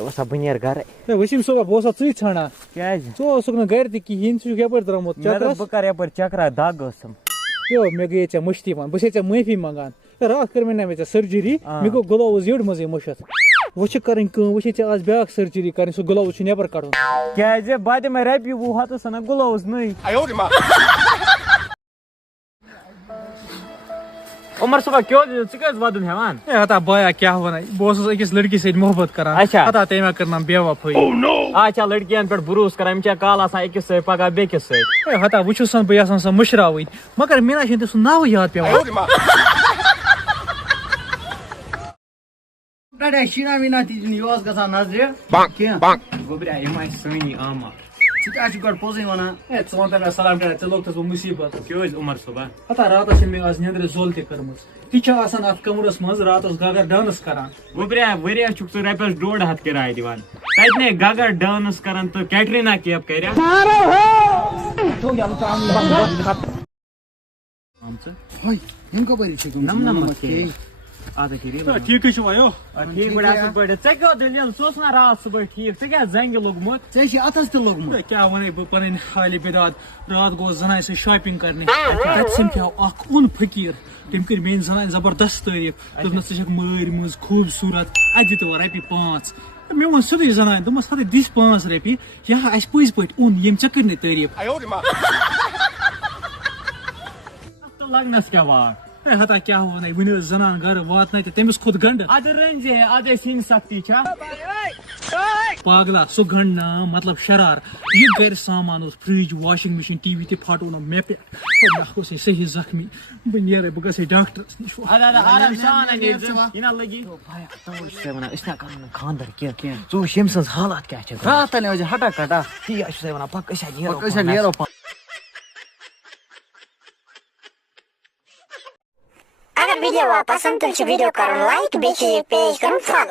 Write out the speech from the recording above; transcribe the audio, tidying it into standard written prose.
وسا بنیر گھر وسیم صٲبا بہٕ اوسا ژٕے ژھانڈان کیازِ ژٕ اوسُکھ نہٕ گرِ تہِ کِہیٖنۍ ژٕ چھُکھ یپٲرۍ درٛامُت چکرس بہٕ کرٕ یپٲرۍ چکرا دگ ٲسم مےٚ گٔیے ژےٚ مٔشتٕے وَن بہٕ چھسے ژےٚ معٲفی منٛگان راتھ کٔر مےٚ ژےٚ سٔرجری مےٚ گوٚو گُلاوُز یٔڈ منٛزٕے مٔشِتھ وۄنۍ چھِ کَرٕنۍ کٲم وۄنۍ چھے ژےٚ آز بیٛاکھ سٔرجری کَرٕنۍ سُہ گُلاوُز چھُ نٮ۪بر کَڑُن کیازِ بہٕ دِمے رۄپیہِ 20 ہتس اَنکھ گُلاوُز نٔے عمر صٲبا ژٕ کیٛازِ ودُن ہٮ۪وان ہتا بایا کیٛاہ وَنَے بہٕ اوسُس أکِس لڑکی سۭتۍ محبت کران اچھا ہتا تٔمۍ کٔرنم بے وفٲیی آچھا لڑکین پٮ۪ٹھ بروس کران یِم چھا کال آسان أکِس سۭتۍ پگاہ بیٚکِس سۭتۍ ہتا وۄنۍ چھُس بہٕ یژھان سۄ مٔشراوٕنۍ مگر مےٚ نہ چھُنہٕ تٔمۍ سُنٛد ناوٕے یاد پیٚوان شیٖنا ویٖنا تہِ چھُنہٕ یہِ اوس گژھان نظرِ کینٛہہ گوٚبریا یِم آسہِ سٲنی آمہ ژٕ کیٛاہ چھُکھ گۄڈٕ پوٚزُے وَنان ژٕ وَن تہٕ مےٚ سلام ڈاڈا ژےٚ لوگتَس بہٕ مُصیٖبت کیٛازِ عمر صٲبا ہتا راتس چھِ مےٚ آز نیٚنٛدرِ زوٚل تہِ کٔرمٕژ تہِ چھِ آسان اتھ کمرس منٛز راتس گگر ڈانس کران گوٚبریا ؤریس چھُکھ ژٕ رۄپیس 150 کِراے دِوان تتہِ نے گگر ڈانس کران تہٕ کیٹریٖنا کیف کریا یِم کپٲری چھِ ٹھیٖکٕے چھُ وۄنۍ ٹھیٖک پٲٹھۍ اصٕل پٲٹھۍ ژےٚ کیٛاہ دٔلیٖل ژٕ اوس نا راتھ صُبحٲے ٹھیٖک ژےٚ کیٛاہ زنٛگہِ لوٚگمُت ژےٚ چھِ اتھس تہِ لوٚگمُت کیٛاہ وَنَے بہٕ پنٕنۍ حالہِ بِداد راتھ گوٚو زنانہِ سۭتۍ شاپِنگ کرنہِ تتہِ سمکھیو اکھ اوٚن فقیٖر تٔمۍ کٔرۍ میٲنۍ زنانہِ زبردست تعریٖف دوٚپنس ژٕ چھکھ مٲرۍ مٕژ خوٗبصوٗرت اَسہِ دِتو رۄپیہِ 5 مےٚ ووٚن سیٚودُے زنانہِ دوٚپمس ہتہٕ دِس 5 رۄپیہِ یا اَسہِ پٔزۍ پٲٹھۍ اوٚن ییٚمۍ ژےٚ کٔرنٕے تعریٖف تہٕ لگنس کیٛاہ واٹ ہتا کیٛاہ وَنَے وُنہِ ٲس زنان گرٕ واتنَے تہٕ تٔمِس کھوٚت گنڈٕ ادٕ رٔنزِ ادے سِنۍ سختی چھا پاگلا سُہ گنڈ نا مطلب شرار یہِ گرِ سامان اوس fridge washing machine T V تہِ پھاٹونم مےٚ پٮ۪ٹھ مےٚ اوس یہِ صحیح زخمی بہٕ نیرے بہٕ گژھے ڈاکٹرس نِش آرام سان یہِ نہ لگی ونان أسۍ نہ کرو نہٕ خاندر کینٛہہ ژٕ وٕچھ ییٚمۍ سٕنٛز حالات کیٛاہ چھِ راتھ تانۍ ٲسۍ ہٹا کٹا تی چھُ سَے ونان پکھ أسۍ أسۍ نیرو اگر ویڈیو پسند تیٚلہِ چھُ ویڈیو کرُن لایک بیٚیہِ چھُ یہِ پیج کرُن فالو